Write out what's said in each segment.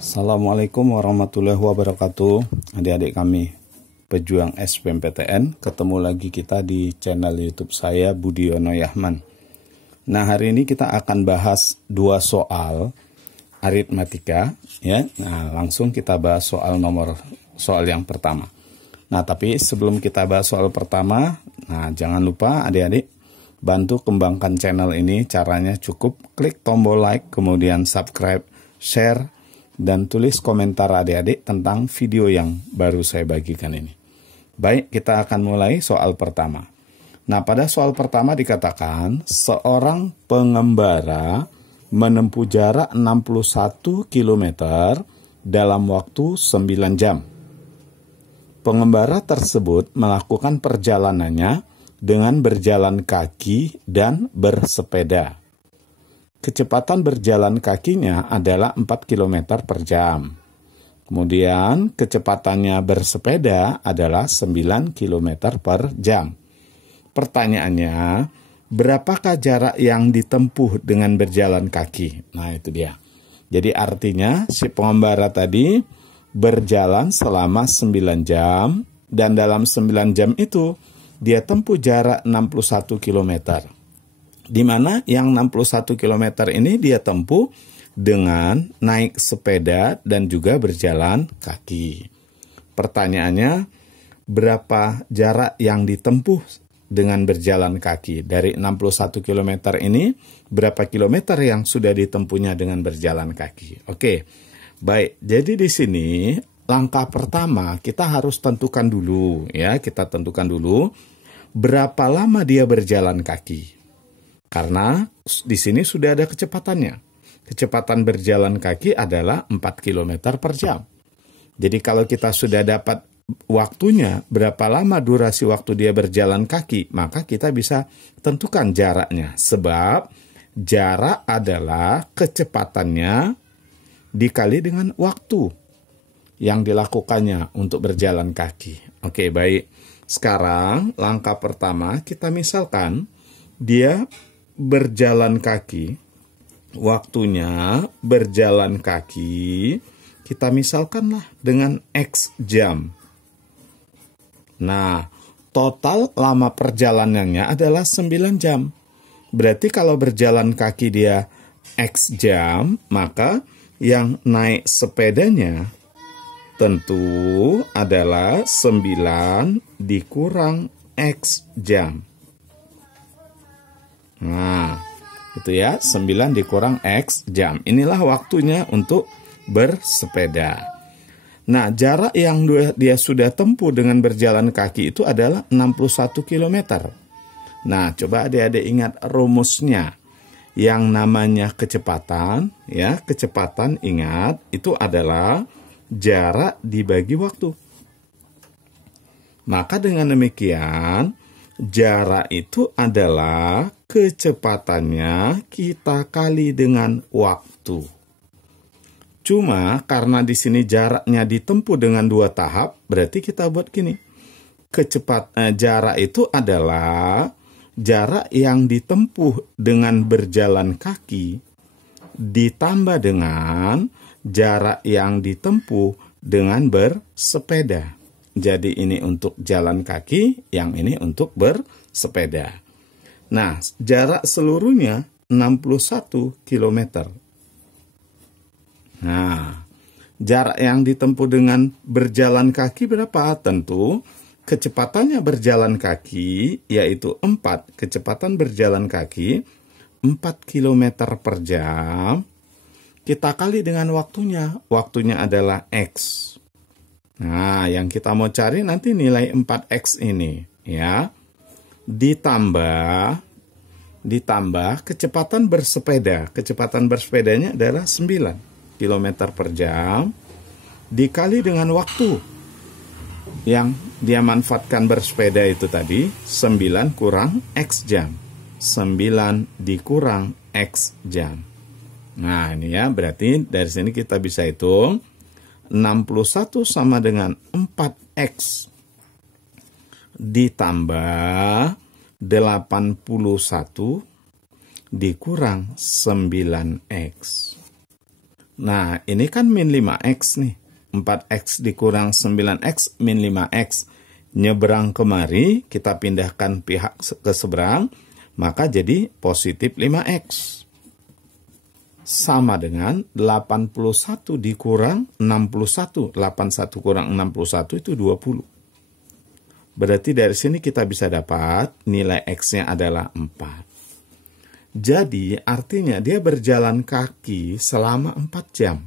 Assalamualaikum warahmatullahi wabarakatuh. Adik-adik kami pejuang SBMPTN, ketemu lagi kita di channel YouTube saya Budiono Yahman. Nah, hari ini kita akan bahas dua soal aritmatika ya. Nah, langsung kita bahas soal yang pertama. Nah, tapi sebelum kita bahas soal pertama, jangan lupa adik-adik bantu kembangkan channel ini. Caranya cukup klik tombol like, kemudian subscribe, share, dan tulis komentar adik-adik tentang video yang baru saya bagikan ini. Baik, kita akan mulai soal pertama. Nah, pada soal pertama dikatakan seorang pengembara menempuh jarak 61 km dalam waktu 9 jam. Pengembara tersebut melakukan perjalanannya dengan berjalan kaki dan bersepeda. Kecepatan berjalan kakinya adalah 4 km per jam. Kemudian kecepatannya bersepeda adalah 9 km per jam. Pertanyaannya, berapakah jarak yang ditempuh dengan berjalan kaki? Nah, itu dia. Jadi artinya si pengembara tadi berjalan selama 9 jam, dan dalam 9 jam itu dia tempuh jarak 61 km. Di mana yang 61 km ini dia tempuh dengan naik sepeda dan juga berjalan kaki. Pertanyaannya, berapa jarak yang ditempuh dengan berjalan kaki? Dari 61 km ini, berapa kilometer yang sudah ditempuhnya dengan berjalan kaki? Oke, baik. Jadi di sini langkah pertama kita harus tentukan dulu ya, kita tentukan dulu berapa lama dia berjalan kaki. Karena di sini sudah ada kecepatannya. Kecepatan berjalan kaki adalah 4 km per jam. Jadi kalau kita sudah dapat waktunya, berapa lama durasi waktu dia berjalan kaki, maka kita bisa tentukan jaraknya. Sebab jarak adalah kecepatannya dikali dengan waktu yang dilakukannya untuk berjalan kaki. Oke, baik. Sekarang langkah pertama kita misalkan dia berjalan kaki, waktunya berjalan kaki, kita misalkanlah dengan X jam. Nah, total lama perjalanannya adalah 9 jam. Berarti kalau berjalan kaki dia X jam, maka yang naik sepedanya tentu adalah 9 dikurang X jam. Nah, itu ya, 9 dikurang X jam. Inilah waktunya untuk bersepeda. Nah, jarak yang dia sudah tempuh dengan berjalan kaki itu adalah 61 km. Nah, coba adik-adik ingat rumusnya. Yang namanya kecepatan, ya, kecepatan ingat, itu adalah jarak dibagi waktu. Maka dengan demikian, jarak itu adalah kecepatannya kita kali dengan waktu. Cuma karena di sini jaraknya ditempuh dengan 2 tahap, berarti kita buat gini. Jarak itu adalah jarak yang ditempuh dengan berjalan kaki ditambah dengan jarak yang ditempuh dengan bersepeda. Jadi ini untuk jalan kaki, yang ini untuk bersepeda. Nah, jarak seluruhnya 61 km. Nah, jarak yang ditempuh dengan berjalan kaki berapa? Tentu kecepatannya berjalan kaki, yaitu 4. Kecepatan berjalan kaki 4 km per jam. Kita kali dengan waktunya. Waktunya adalah X. Nah, yang kita mau cari nanti nilai 4X ini, ya. Ditambah kecepatan bersepeda. Kecepatan bersepedanya adalah 9 km per jam dikali dengan waktu yang dia manfaatkan bersepeda itu tadi, 9 kurang X jam. 9 dikurang X jam. Nah, ini ya, berarti dari sini kita bisa hitung 61 sama dengan 4X ditambah 81 dikurang 9X. Nah, ini kan min 5X nih. 4X dikurang 9X min 5X. Nyebrang kemari, kita pindahkan pihak ke seberang, maka jadi positif 5X. Sama dengan 81 dikurang 61. 81 kurang 61 itu 20. Berarti dari sini kita bisa dapat nilai X-nya adalah 4. Jadi artinya dia berjalan kaki selama 4 jam.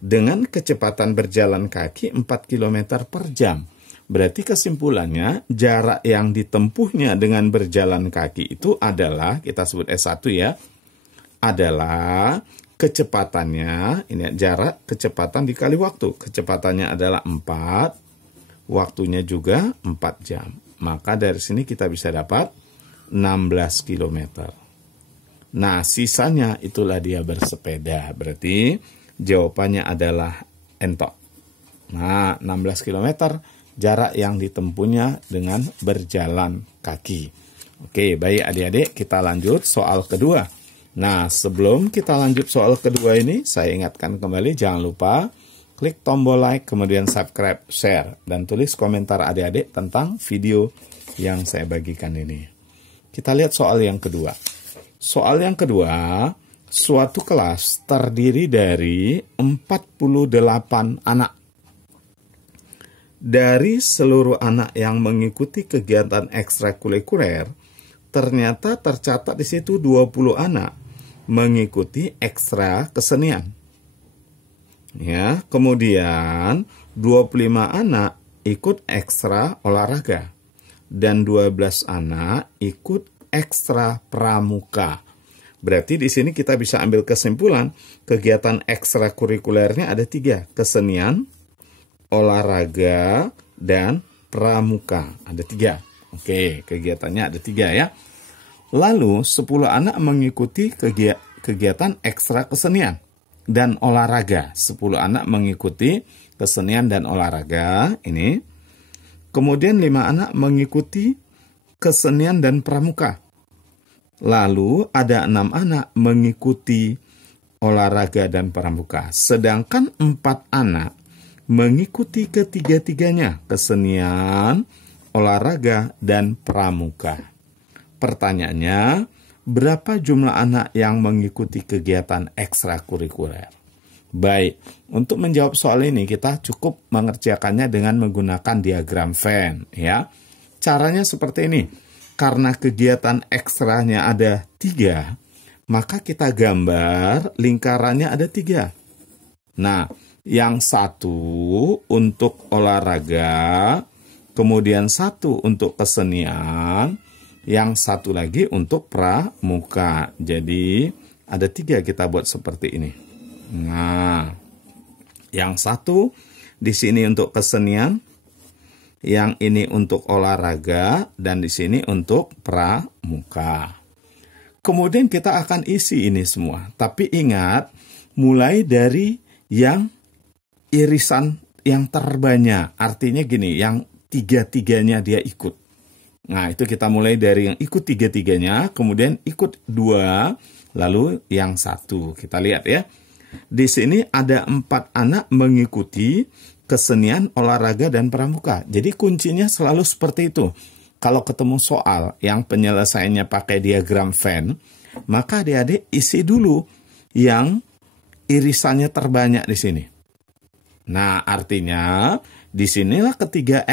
Dengan kecepatan berjalan kaki 4 km per jam. Berarti kesimpulannya jarak yang ditempuhnya dengan berjalan kaki itu adalah, kita sebut S1 ya, adalah kecepatannya, ini jarak kecepatan dikali waktu. Kecepatannya adalah 4, waktunya juga 4 jam. Maka dari sini kita bisa dapat 16 km. Nah, sisanya itulah dia bersepeda. Berarti jawabannya adalah entok. Nah, 16 km jarak yang ditempuhnya dengan berjalan kaki. Oke, baik adik-adik, kita lanjut soal kedua. Nah, sebelum kita lanjut soal kedua ini, saya ingatkan kembali, jangan lupa klik tombol like, kemudian subscribe, share, dan tulis komentar adik-adik tentang video yang saya bagikan ini. Kita lihat soal yang kedua. Soal yang kedua, suatu kelas terdiri dari 48 anak. Dari seluruh anak yang mengikuti kegiatan ekstrakurikuler, ternyata tercatat di situ 20 anak mengikuti ekstra kesenian. Ya, kemudian 25 anak ikut ekstra olahraga dan 12 anak ikut ekstra pramuka. Berarti di sini kita bisa ambil kesimpulan kegiatan ekstrakurikulernya ada 3, kesenian, olahraga, dan pramuka. Ada 3. Oke, kegiatannya ada 3 ya. Lalu 10 anak mengikuti kegiatan ekstra kesenian dan olahraga. 10 anak mengikuti kesenian dan olahraga ini. Kemudian 5 anak mengikuti kesenian dan pramuka. Lalu ada 6 anak mengikuti olahraga dan pramuka. Sedangkan 4 anak mengikuti ketiga-tiganya, kesenian, olahraga, dan pramuka. Pertanyaannya, berapa jumlah anak yang mengikuti kegiatan ekstrakurikuler? Baik, untuk menjawab soal ini kita cukup mengerjakannya dengan menggunakan diagram Venn ya. Caranya seperti ini. Karena kegiatan ekstranya ada 3, maka kita gambar lingkarannya ada 3. Nah, yang satu untuk olahraga, kemudian satu untuk kesenian, yang satu lagi untuk pramuka. Jadi ada 3 kita buat seperti ini. Nah, yang satu di sini untuk kesenian, yang ini untuk olahraga, dan di sini untuk pramuka. Kemudian kita akan isi ini semua. Tapi ingat, mulai dari yang irisan yang terbanyak. Artinya gini, yang 3-3-nya dia ikut. Nah, itu kita mulai dari yang ikut 3-3-nya, kemudian ikut 2, lalu yang 1. Kita lihat ya. Di sini ada 4 anak mengikuti kesenian, olahraga, dan pramuka. Jadi kuncinya selalu seperti itu. Kalau ketemu soal yang penyelesaiannya pakai diagram Venn, maka adik-adik isi dulu yang irisannya terbanyak di sini. Nah, artinya disinilah ketiga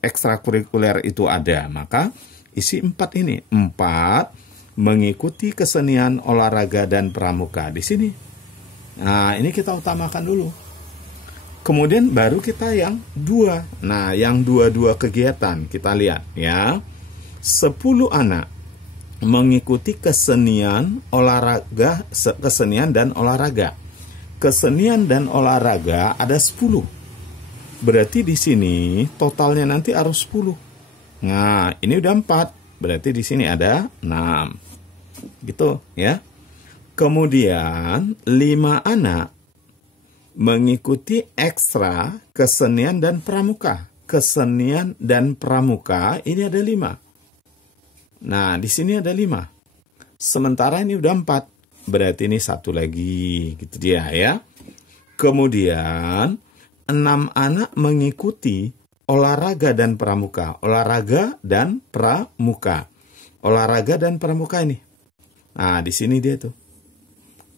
ekstrakurikuler itu ada. Maka isi 4 ini. 4 mengikuti kesenian, olahraga, dan pramuka. Di sini. Nah, ini kita utamakan dulu. Kemudian baru kita yang 2. Nah, yang 2 kegiatan. Kita lihat ya. 10 anak mengikuti kesenian, olahraga, kesenian dan olahraga. Kesenian dan olahraga ada 10. Berarti di sini totalnya nanti harus 10. Nah, ini udah 4. Berarti di sini ada 6. Gitu ya. Kemudian 5 anak mengikuti ekstra kesenian dan pramuka. Kesenian dan pramuka ini ada 5. Nah, di sini ada 5. Sementara ini udah 4. berarti ini 1 lagi, gitu dia ya. Kemudian 6 anak mengikuti olahraga dan pramuka. Olahraga dan pramuka. Olahraga dan pramuka ini. Nah, di sini dia tuh.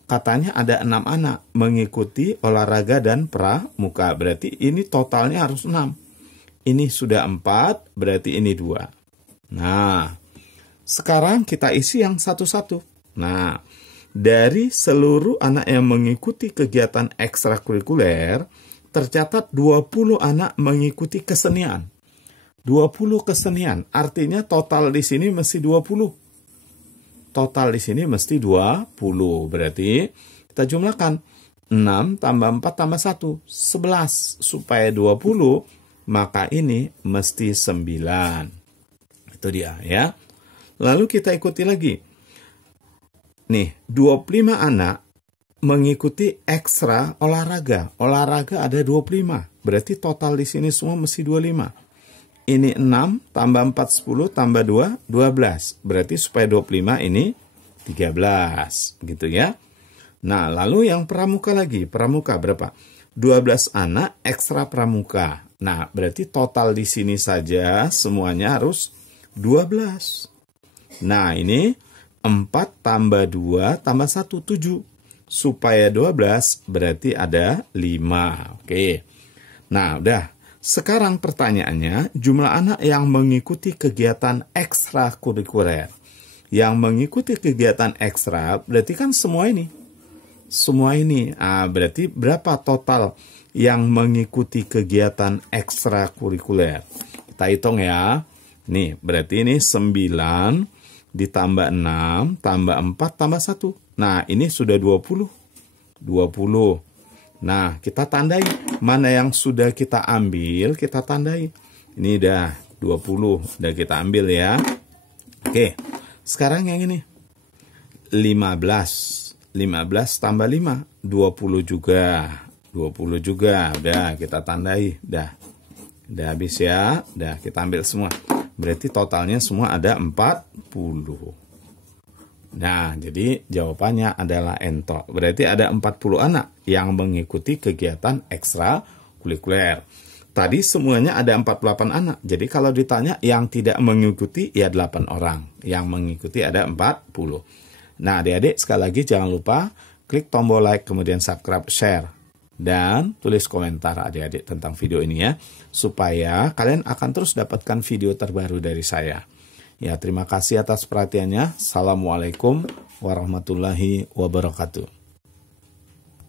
Katanya ada 6 anak mengikuti olahraga dan pramuka. Berarti ini totalnya harus 6. Ini sudah 4, berarti ini 2. Nah, sekarang kita isi yang satu-satu. Nah, dari seluruh anak yang mengikuti kegiatan ekstrakurikuler, tercatat 20 anak mengikuti kesenian. 20 kesenian, artinya total di sini mesti 20. Total di sini mesti 20. Berarti kita jumlahkan 6 tambah 4 tambah 1, 11. Supaya 20, maka ini mesti 9. Itu dia ya. Lalu kita ikuti lagi. Nih, 25 anak mengikuti ekstra olahraga. Olahraga ada 25. Berarti total di sini semua mesti 25. Ini 6 tambah 4, 10 tambah 2, 12. Berarti supaya 25 ini 13. Gitu ya. Nah, lalu yang pramuka lagi. Pramuka berapa? 12 anak ekstra pramuka. Nah, berarti total di sini saja semuanya harus 12. Nah, ini 4 tambah 2 tambah 1, 7. Supaya 12 berarti ada 5. Oke. Nah, udah. Sekarang pertanyaannya, jumlah anak yang mengikuti kegiatan ekstrakurikuler. Yang mengikuti kegiatan ekstra, berarti kan semua ini. Semua ini. Berarti berapa total yang mengikuti kegiatan ekstrakurikuler? Kita hitung ya. Nih, berarti ini 9 ditambah 6, tambah 4, tambah 1. Nah, ini sudah 20. 20. Nah, kita tandai. Mana yang sudah kita ambil, kita tandai. Ini udah 20, udah kita ambil ya. Oke, sekarang yang ini. 15. 15 tambah 5, 20 juga. 20 juga, udah kita tandai. Udah habis ya. Udah kita ambil semua. Berarti totalnya semua ada 40. Nah, jadi jawabannya adalah entok. Berarti ada 40 anak yang mengikuti kegiatan ekstrakurikuler. Tadi semuanya ada 48 anak. Jadi kalau ditanya yang tidak mengikuti, ya 8 orang. Yang mengikuti ada 40. Nah, adik-adik sekali lagi jangan lupa klik tombol like, kemudian subscribe, share. Dan tulis komentar adik-adik tentang video ini ya. Supaya kalian akan terus dapatkan video terbaru dari saya. Ya, terima kasih atas perhatiannya. Assalamualaikum warahmatullahi wabarakatuh.